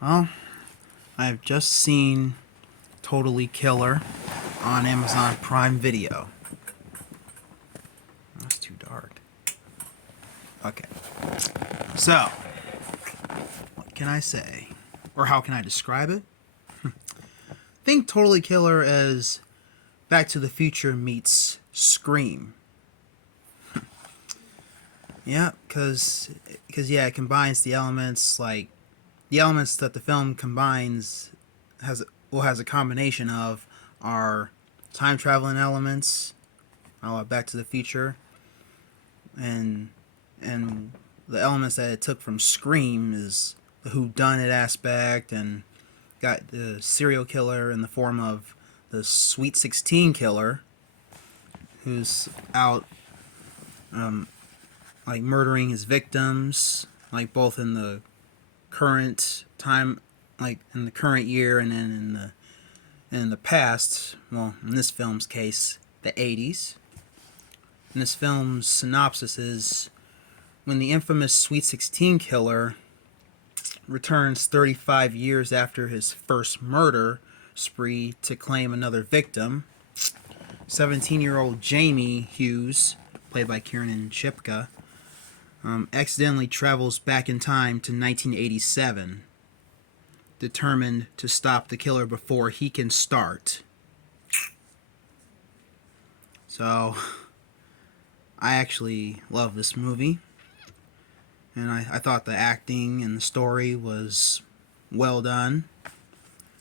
Well, I've just seen Totally Killer on Amazon Prime Video. That's too dark. Okay. So, what can I say? Or how can I describe it? Think Totally Killer as Back to the Future meets Scream. Yeah, yeah, it combines the elements the elements that the film combines has a combination of are time traveling elements, Back to the Future, and and the elements that it took from Scream is the who done it aspect, and got the serial killer in the form of the Sweet 16 killer, who's out murdering his victims, both in the current time, in the current year, and then in the past. Well, in this film's case, the 80s. And this film's synopsis is: when the infamous Sweet 16 killer returns 35 years after his first murder spree to claim another victim, 17-year-old Jamie Hughes, played by Kiernan Shipka, accidentally travels back in time to 1987, determined to stop the killer before he can start. So, I actually love this movie, and I thought the acting and the story was well done,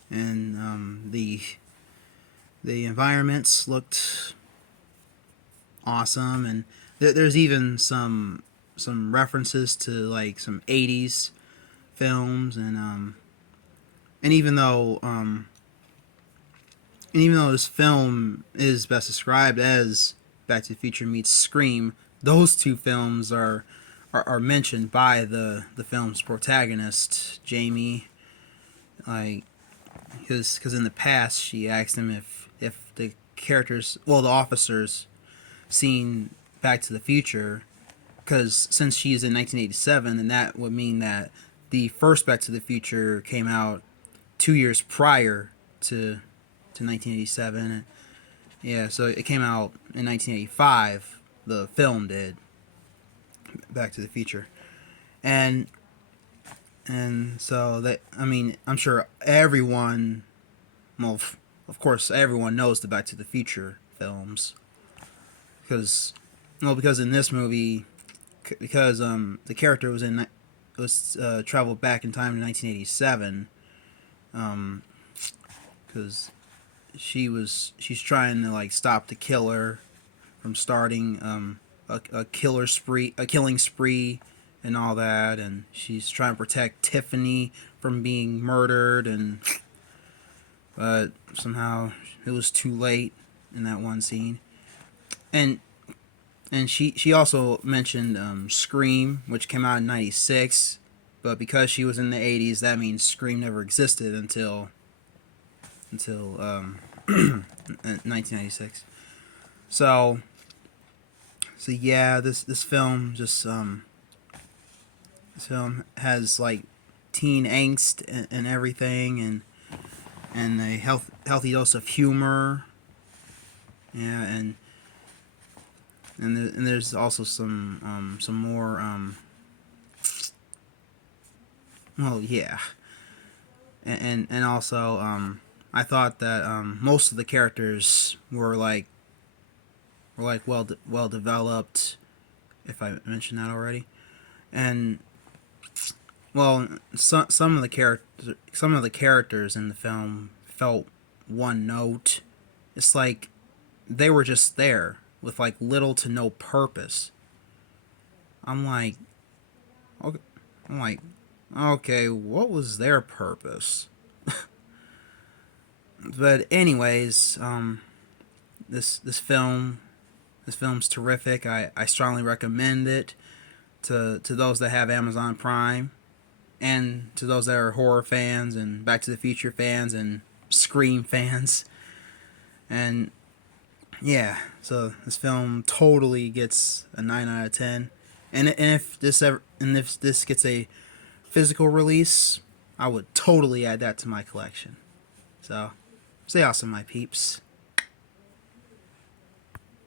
and the environments looked awesome, and there's even some references to some 80s films, and even though this film is best described as Back to the Future meets Scream, those two films are mentioned by the film's protagonist, Jamie. Because in the past she asked him if the characters, well, the officers, seen Back to the Future, because since she's in 1987, then that would mean that the first Back to the Future came out 2 years prior to 1987. Yeah, so it came out in 1985. The film did, Back to the Future, and so that, I mean, I'm sure everyone, well, of course everyone knows the Back to the Future films, because in this movie, because the character was traveled back in time to 1987, because she's trying to stop the killer from starting a killing spree and all that, and she's trying to protect Tiffany from being murdered, but somehow it was too late in that one scene. And she also mentioned Scream, which came out in '96, but because she was in the '80s, that means Scream never existed until 1996. So yeah, this film this film has teen angst and everything, and a healthy dose of humor. Yeah, and there's also some more well, yeah, and also I thought that most of the characters were well developed, if I mentioned that already. And well, some of the characters in the film felt one note. It's like they were just there with little to no purpose. I'm like, okay, I'm like, okay, what was their purpose? But anyways, this film this film's terrific. I strongly recommend it to those that have Amazon Prime, and to those that are horror fans and Back to the Future fans and Scream fans. And yeah, so this film totally gets a 9 out of 10. And if this gets a physical release, I would totally add that to my collection. So, stay awesome, my peeps.